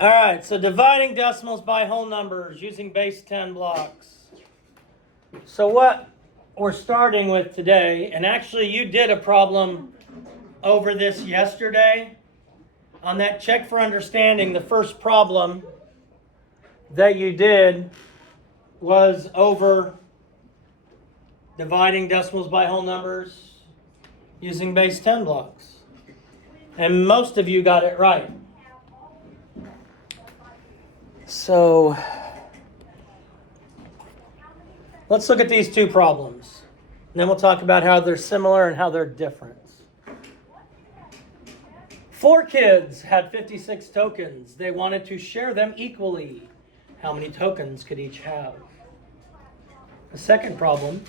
All right, so dividing decimals by whole numbers using base 10 blocks. So what we're starting with today, and actually you did a problem over this yesterday. On that check for understanding, the first problem that you did was over dividing decimals by whole numbers using base 10 blocks. And most of you got it right. So let's look at these two problems. And then we'll talk about how they're similar and how they're different. 4 kids had 56 tokens. They wanted to share them equally. How many tokens could each have? The second problem.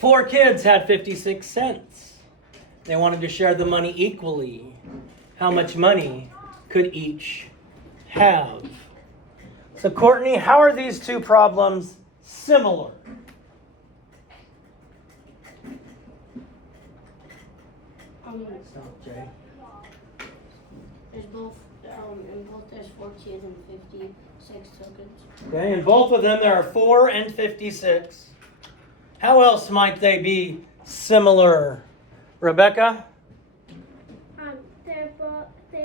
4 kids had 56 cents. They wanted to share the money equally. How much money could each have? So Courtney, how are these two problems similar? Stop, Jay. There's both, in both there's 4 kids and 56 tokens. Okay, in both of them there are 4 and 56. How else might they be similar? Rebecca? They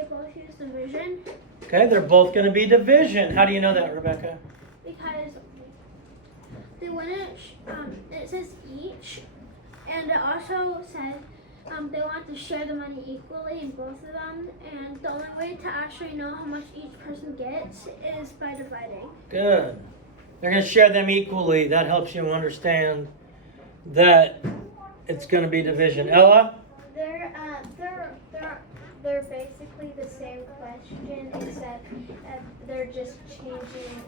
both use division. Okay, they're both going to be division. How do you know that, Rebecca? Because they wouldn't, it says each, and it also says they want to share the money equally in both of them, and the only way to actually know how much each person gets is by dividing. Good. They're going to share them equally. That helps you understand that it's going to be division. Ella? They're basically the same question, except they're just changing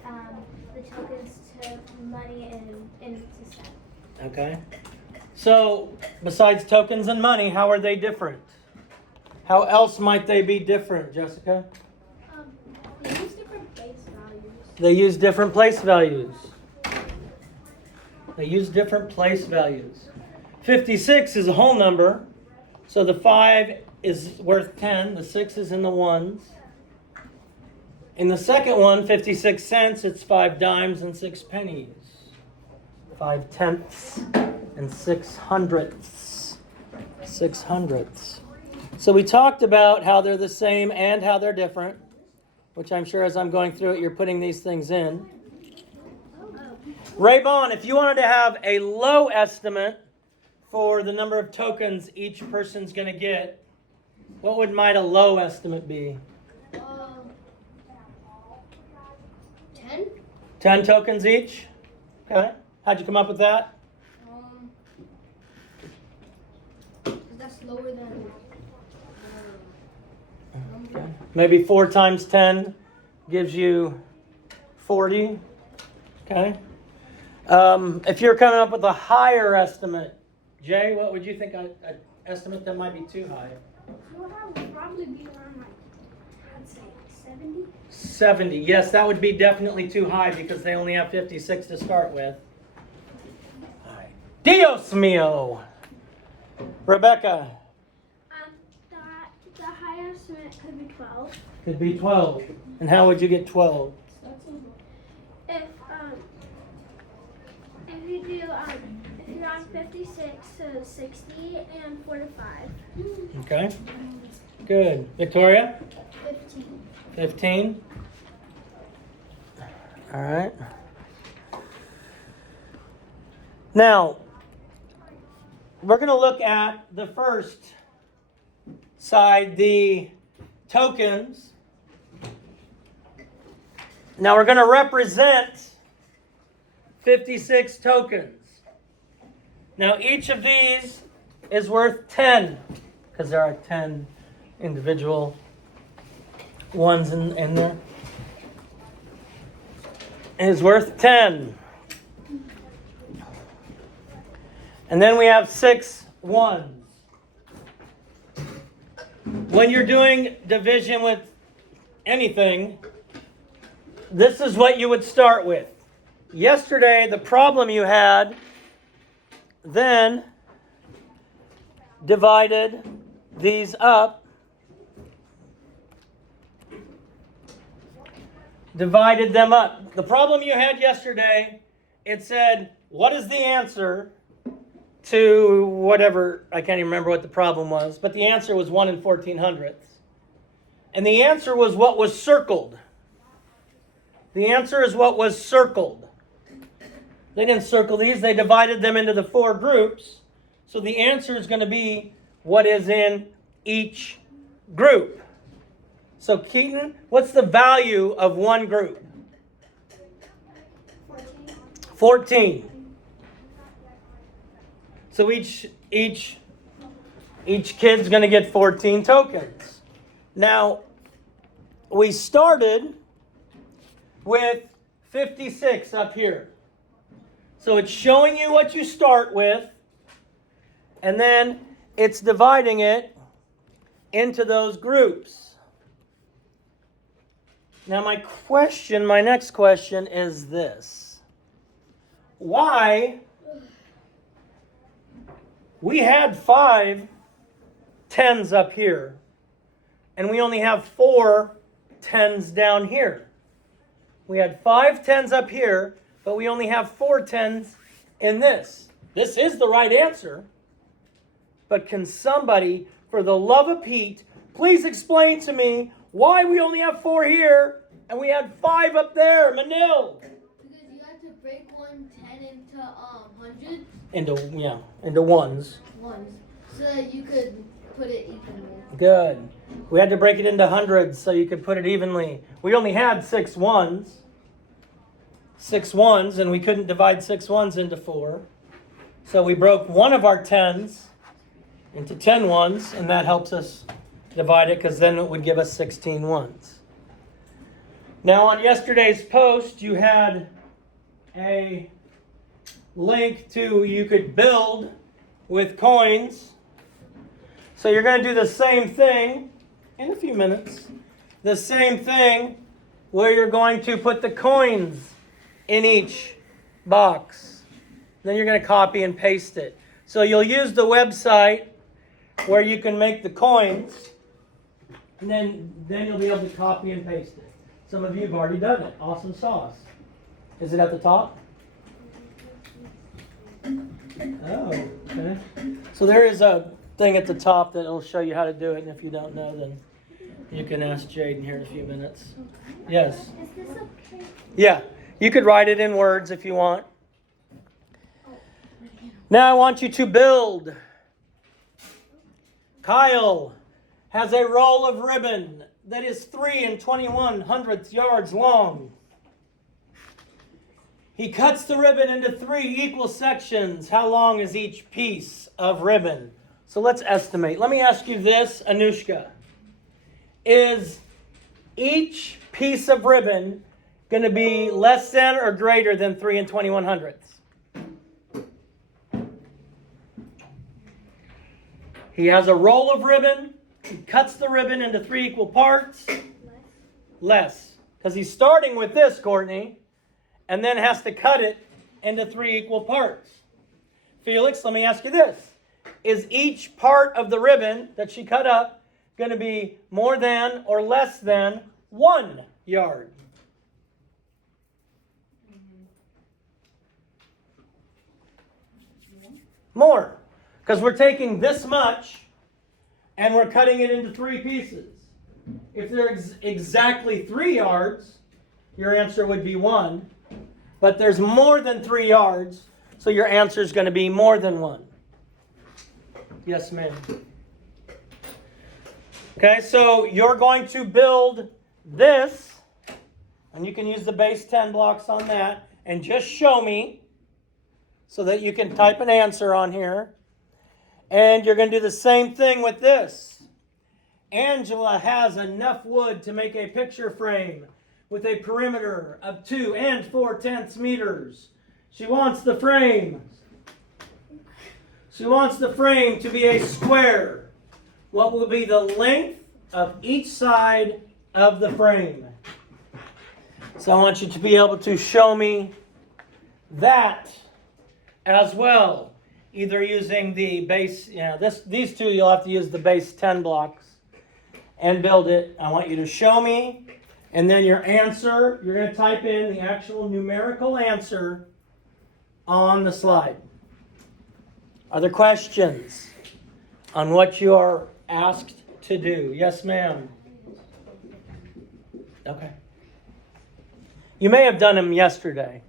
the tokens to money and into cents. Okay. So, besides tokens and money, how are they different? How else might they be different, Jessica? They use different base values. They use different place values. They use different place values. 56 is a whole number, so the 5 is worth 10, the 6 is in the ones. In the second one, 56 cents, it's 5 dimes and 6 pennies. 5 tenths and 6 hundredths. 6 hundredths. So we talked about how they're the same and how they're different, which I'm sure as I'm going through it, you're putting these things in. Ray-Bon, if you wanted to have a low estimate for the number of tokens each person's going to get, what might a low estimate be? 10? 10 tokens each? Okay. How'd you come up with that? That's lower than... Okay. Maybe 4 times 10 gives you 40. Okay. If you're coming up with a higher estimate, Jay, what would you think an estimate that might be too high? Would probably be around I'd say 70. 70. Yes, that would be definitely too high because they only have 56 to start with. All right. Dios mío. Rebecca. The higher estimate could be 12. Could be 12. And how would you get 12? If you do if you're on 56 to 60 and 4 to 5. Okay. Good. Victoria? 15. 15. All right. Now, we're going to look at the first side, the tokens. Now, we're going to represent 56 tokens. Now, each of these is worth 10 because there are 10 individual ones in there. It is worth 10. And then we have 6 ones. When you're doing division with anything, this is what you would start with. Yesterday, the problem you had then divided these up divided them up. The problem you had yesterday, it said, what is the answer to whatever, I can't even remember what the problem was, but the answer was 1 1400. And the answer was what was circled. The answer is what was circled. They didn't circle these, they divided them into the 4 groups. So the answer is going to be what is in each group. So Keaton, what's the value of one group? 14. So each kid's going to get 14 tokens. Now, we started with 56 up here. So it's showing you what you start with, and then it's dividing it into those groups. Now my next question is this. Why? We had 5 10s up here, and we only have 4 10s down here. We had 5 10s up here, but we only have 4 10s in this. This is the right answer, but can somebody, for the love of Pete, please explain to me why we only have 4 here and we had 5 up there? Manil. Because you had to break 110 into hundreds. Into ones. So that you could put it evenly. Good. We had to break it into hundreds so you could put it evenly. We only had 6 ones. 6 ones, and we couldn't divide 6 ones into 4. So we broke one of our 10s into 10 ones, and that helps us divide it because then it would give us 16 ones. Now on yesterday's post, you had a link to you could build with coins. So you're going to do the same thing in a few minutes. The same thing where you're going to put the coins in each box. Then you're going to copy and paste it. So you'll use the website where you can make the coins, and then you'll be able to copy and paste it. Some of you have already done it. Awesome sauce. Is it at the top? Oh, okay. So there is a thing at the top that will show you how to do it, and if you don't know, then you can ask Jaden here in a few minutes. Yes? Is this okay? Yeah, you could write it in words if you want. Now I want you to build. Kyle has a roll of ribbon that is 3 21/100 yards long. He cuts the ribbon into 3 equal sections. How long is each piece of ribbon? So let's estimate. Let me ask you this, Anushka. Is each piece of ribbon going to be less than or greater than 3 21/100? He has a roll of ribbon. He cuts the ribbon into 3 equal parts. Less. Because he's starting with this, Courtney, and then has to cut it into 3 equal parts. Felix, let me ask you this. Is each part of the ribbon that she cut up going to be more than or less than 1 yard? More. Because we're taking this much and we're cutting it into 3 pieces. If they're exactly 3 yards, your answer would be 1. But there's more than 3 yards, so your answer is going to be more than 1. Yes, ma'am. Okay, so you're going to build this, and you can use the base 10 blocks on that, and just show me so that you can type an answer on here. And you're going to do the same thing with this. Angela has enough wood to make a picture frame with a perimeter of 2 4/10 meters. She wants the frame. She wants the frame to be a square. What will be the length of each side of the frame? So I want you to be able to show me that as well. Either using the base, these two you'll have to use the base 10 blocks and build it. I want you to show me And then your answer, you're going to type in the actual numerical answer on the slide. Other questions on what you are asked to do? Yes, ma'am. Okay. You may have done them yesterday.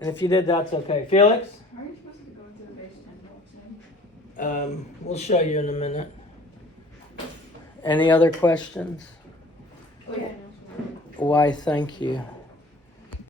And if you did, that's okay. Felix? How are you supposed to go into the base 10 box? We'll show you in a minute. Any other questions? Oh, yeah. Why, thank you.